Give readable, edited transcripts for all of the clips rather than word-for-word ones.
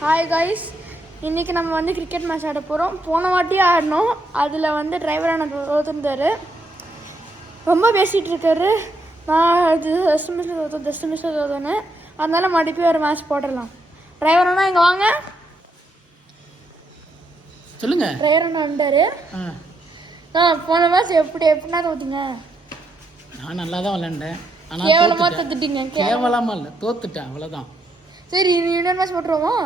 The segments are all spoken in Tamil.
ஹாய் கைஸ், இன்றைக்கி நம்ம வந்து கிரிக்கெட் மேட்ச் ஆட போகிறோம். போன வாட்டி ஆடினோம், அதில் வந்து டிரைவரான தோற்றுருந்தார். ரொம்ப பேசிகிட்டு இருக்காரு. நான் இது டஸ்ட் மிஸ்ஸில் தோற்றுன்னு, அதனால மறுபடியும் ஒரு மேட்ச் போட்டுடலாம். டிரைவரானா இங்கே வாங்க. சொல்லுங்க. டிரைவரானா வந்தார். போன மேட்ச் எப்படின்னா தோற்றுங்க? நான் நல்லா தான் விளையாண்டேன். ஆனால் கேவலமாக தோத்துட்டீங்க. கேவலமாக இல்லை, தோத்துட்டேன், அவ்வளோதான். சரி, இன்னொரு மேட்ச் போட்டுருவோமா?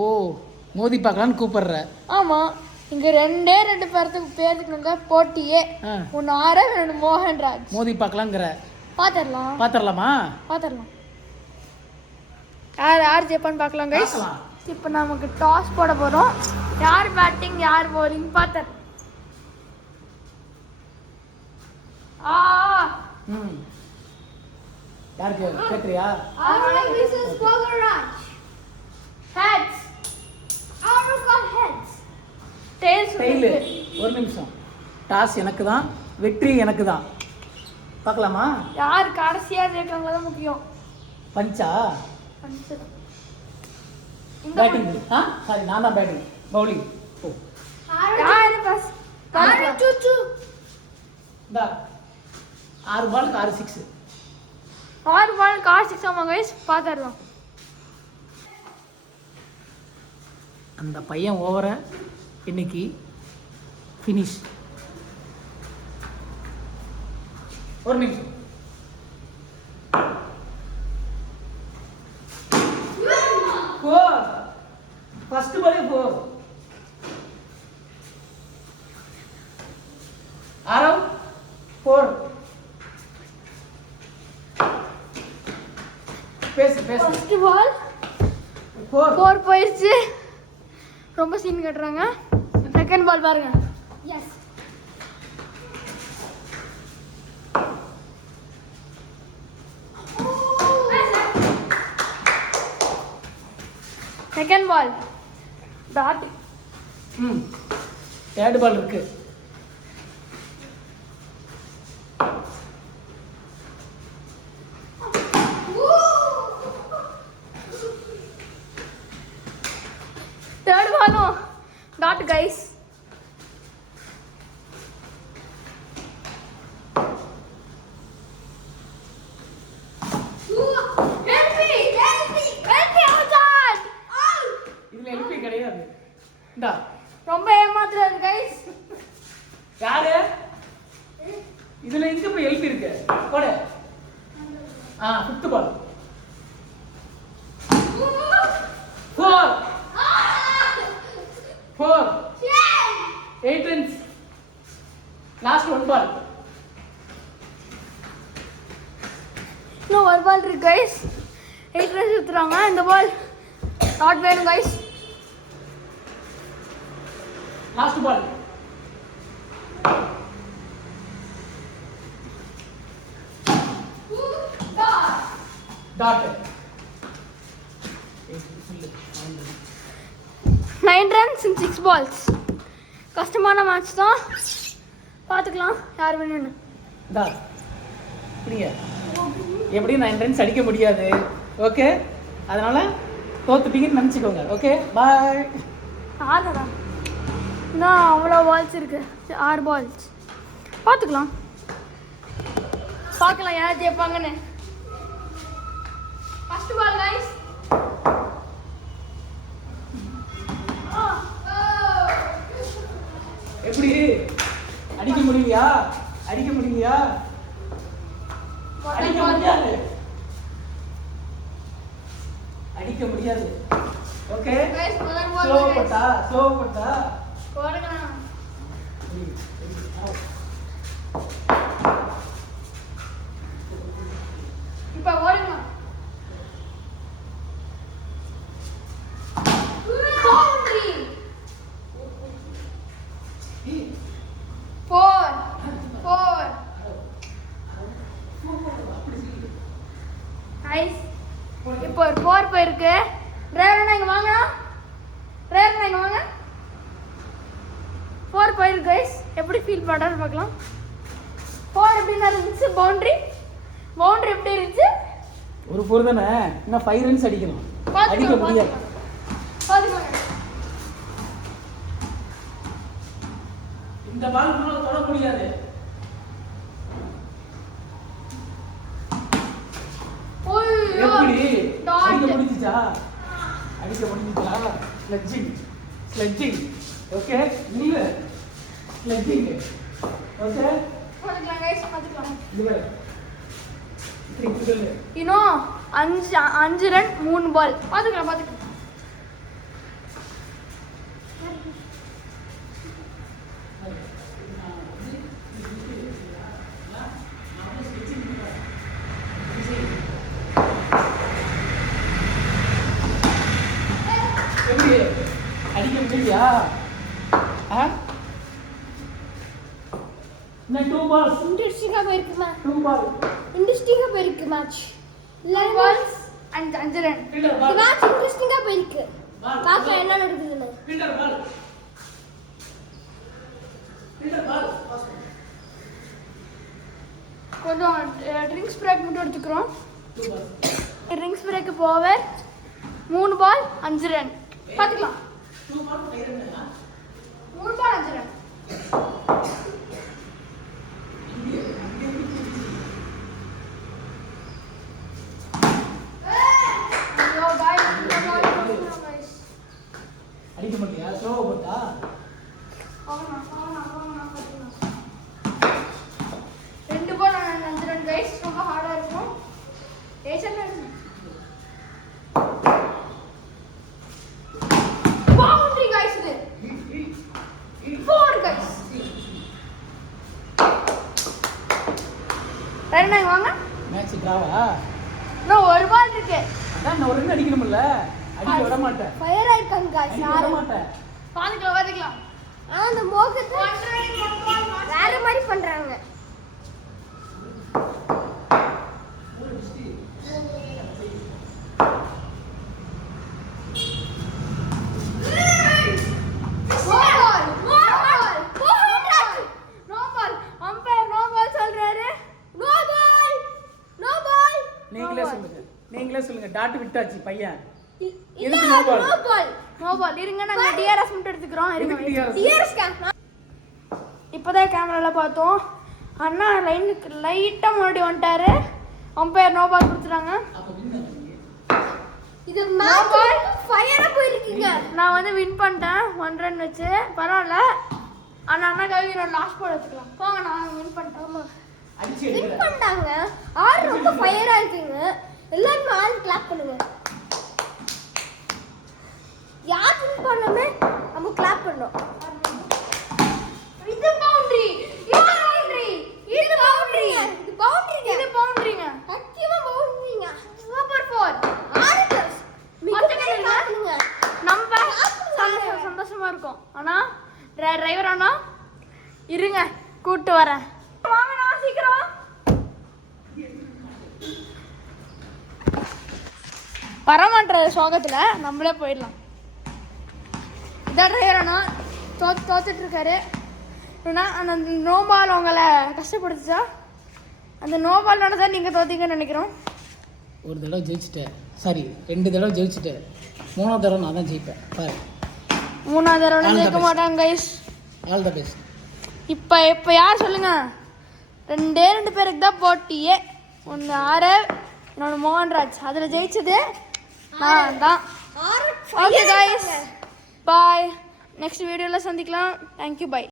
ஓ, மோதி பார்க்கலான்னு கூப்பிடுற? ஆமாம், இங்கே ரெண்டு பேர்த்துக்கு போட்டியே. ஒன்று ஆர ரெண்டு மோகன்ராஜ். மோதி பார்க்கலாங்கிற? பார்த்துடலாமா? பார்த்துடலாம். யார் ஜெயிப்பான்னு பார்க்கலாம் கைஸ். இப்போ நமக்கு டாஸ் போட போகிறோம். யார் பேட்டிங் யார் பவுலிங் பார்த்துடலாம். யாருக்கு கேட்குறியா? ஒரு நிமிஷம். டாஸ் எனக்கு தான், வெற்றி எனக்கு தான். பார்க்கலாமா? யார் கடைசியாக ஜெயிக்கிறாங்களோ தான் முக்கியம். பஞ்சா? பேட்டிங். சாரி, நான் தான் பேட்டிங். பவுலிங். ஓ, இந்த 6 பாலுக்கு 6 6. 6 பாலுக்கு 6 6 ஆமாம் கைஸ், பார்த்துடலாம். அந்த பையன் ஓவரை இன்னைக்கு ஃபினிஷ். ஒரு நிமிஷம். ஃபர்ஸ்ட் பாலே 4. ஆரவ் 4. பேசு. ஃபர்ஸ்ட் பால் 4 போயிடுச்சு. ரொம்ப சீன் கட்டுறாங்க. செகண்ட் பால் பாருங்க. Yes, second ball dot. Third ball இருக்கு. தேர்ட் பாலும் டாட் கைஸ். இதுல எல்பி கிடையாது. இந்தா, ரொம்ப ஏமாத்துறாரு கைஸ். யாரு? இதுல எங்க போய் எல்பி இருக்கு? போடு. Fifth ball 4. 8 runs. Last 1 ball. இன்னும் ஒரு பால் இருக்கு கைஸ். 8 ரன்ஸ் எடுத்துறாங்க. இந்த பால் டாட் வேணும் guys. Last ball. Dot. 9 runs in 6 balls. கஷ்டமான மேட்ச் தான், பார்த்துக்கலாம் யார் வேணும்னு. இப்படியா? எப்படியும் 9 runs அடிக்க முடியாது. ஓகே, அதனால தோத்துட்டீங்கன்னு நினச்சிக்கோங்க. ஓகே, பாய். ஆகடா, இன்னும் அவ்வளோ பால்ஸ் இருக்கு. 6 பால்ஸ். பார்க்கலாம் யார் ஜெயிப்பாங்கன்னு. First ball guys. எப்படி அடிக்க முடியலையா? அடிக்க முடியாது. ஓகே, ஸ்லோ பட்டா போடுங்க. இப்போ ஓடுங்க. இப்போ ஒரு 4 போயிருக்கு. டிரைவர்னா இங்கே வாங்க. 4 போயிருக்கு கைஸ். எப்படி ஃபீல் பண்ணுறான்னு பார்க்கலாம். 4 எப்படின்னா இருந்துச்சு? பவுண்ட்ரி எப்படி இருந்துச்சு? ஒரு பொருள் தானே, இன்னும் 5 ரன்ஸ் அடிக்கணும். அடிக்க முடியாது. பார்த்துக்கோங்க. இந்த பால் உன்னால தொட முடியாது. ஓய்யோ எப்படி டாட். அடிக்க முடிஞ்சுச்சா? அடிக்க முடிஞ்சுச்சா? ஸ்லெட்ஜிங் ஓகே நில்லு. ஸ்லெட்ஜிங் ஓகே பார்த்துக்கலாம் கைஸ், பார்த்துக்கலாம். இது வேற இப்படி சொல்லு. இன்னும் 5 ரன் 3 பால். பார்த்துக்கலாம் பார்த்துக்கலாம். எப்படி அடிக்க முடியலையா? இன்னும் 2 balls. இன்ட்ரெஸ்டிங்கா போயிருக்குமா 2 ball. இன்ட்ரெஸ்டிங்கா போயிருக்கு match 11 balls and 5 run. Fielder இந்த ball. மேட்ச் இன்ட்ரெஸ்டிங்கா போயிருக்கு பாக்கலாம் என்ன நடக்குதுன்னு Fielder ball. Fielder ball. கொஞ்சம் ட்ரிங்க்ஸ் பிரேக் மட்டும் எடுத்துக்கிறோம். 2 balls. ட்ரிங்க்ஸ் பிரேக்கு போவர் 3 பால் 5 ரன். பார்த்துக்கலாம். 2 ball 5 run. 3 பால் 5 ரன். ஐயோ பாய், அடிக்க மாட்டியா? ஸ்லோவா போட்டா? பார்த்துக்கலாம். 2 பால் 5 ரன் கைஸ். ரொம்ப ஹார்டா இருக்கும். டேஷன்ல இருக்கு. Boundary guys. இது 4 கைஸ். ரெண்டு வாங்க. மேட்ச் டிராவா? இன்னும் ஒரு பால் இருக்கு. அதான் நான் ஒரு ரன் அடிக்கணும்ல. அடிக்க விட மாட்டேன். ஃபயர் ஆயிட்டாங்க guys அடிக்க விட மாட்டேன். பார்த்துக்கலாம். ஆனா அந்த மோகத்தை வேற மாதிரி பண்றாங்க நீங்களே சொல்லுங்க. டாட் விட்டாச்சு பையன். இல்ல எதுக்கு no ball? No ball no ball. இருங்க, நாங்க டிஆர்எஸ் மட்டும் எடுத்துக்கிறோம். எதுக்கு இருங்க. TRS? டியர்ஸ் கேம் இப்போதான் கேமரால பார்த்தோம். அண்ணா லைனுக்கு லைட்டாக முன்னாடி வந்துட்டாரு. அம்பையர் நோ பால் கொடுத்துட்டாங்க. அப்ப வின்னு. இது மேட்ச் ஃபயரா போயிருக்கீங்க நான் வந்து வின் பண்ணிட்டேன் 1 ரன் வச்சு. பரவாயில்ல. அண்ணாக்காக என்னோட லாஸ்ட் பால் எடுத்துக்கலாம். போங்க, நான் வின் பண்ணிட்டேன். அடிச்சு வின் எடுக்கிறேன். பண்ணிட்டாங்க ஆறு ரொம்ப ஃபயரா இருக்கீங்க எல்லாரும் ஆள் கிளாப் பண்ணுங்க யார் வின் பண்ணாமே நம்ம கிளாப் பண்ணோம் இது பவுண்டரி. இது பவுண்டரி. இது பவுண்டரி. இது பவுண்டரிங்க இது பவுண்டரிங்க. சத்தியமா பவுண்டரிங்க சூப்பர் 4. ஆறு ப்ளஸ் மிகப்பெரிய கிளாப் பண்ணுங்க நம்ம சந்தோஷமா இருக்கும். ஆனா டிரைவர் அண்ணா இருங்க, கூட்டு வரேன். வாங்கண்ணா சீக்கிரம். வரமாட்டுற சோகத்துல நம்மளே போயிடலாம். இதான் டிரைவர் அண்ணா தோத்துட்டு இருக்காரு. ஏன்னா அந்த நோபால் உங்களை கஷ்டப்படுத்துச்சா? அந்த நோபாலோட தான் நீங்கள் தோத்தீங்கன்னு நினைக்கிறோம். ஒரு தடவை ஜெயிச்சிட்டேன். சாரி 2 தடவை ஜெயிச்சிட்டேன். 3ஆவது தடவை நான் தான் ஜெயிப்பேன். பாரு. 3ஆவது தடவை All the ஜெயிக்க best. மாட்டாங்க கைஸ். All the best. இப்போ யார் சொல்லுங்க? 2 பேருக்கு தான் போட்டியே. ஒன்று ஆறு, இன்னொன்று மோகன்ராஜ். அதில் ஜெயிச்சது நான் தான். ஆறு ஓகே கைஸ், பாய். நெக்ஸ்ட் வீடியோவில் சந்திக்கலாம். தேங்க்யூ, பாய்.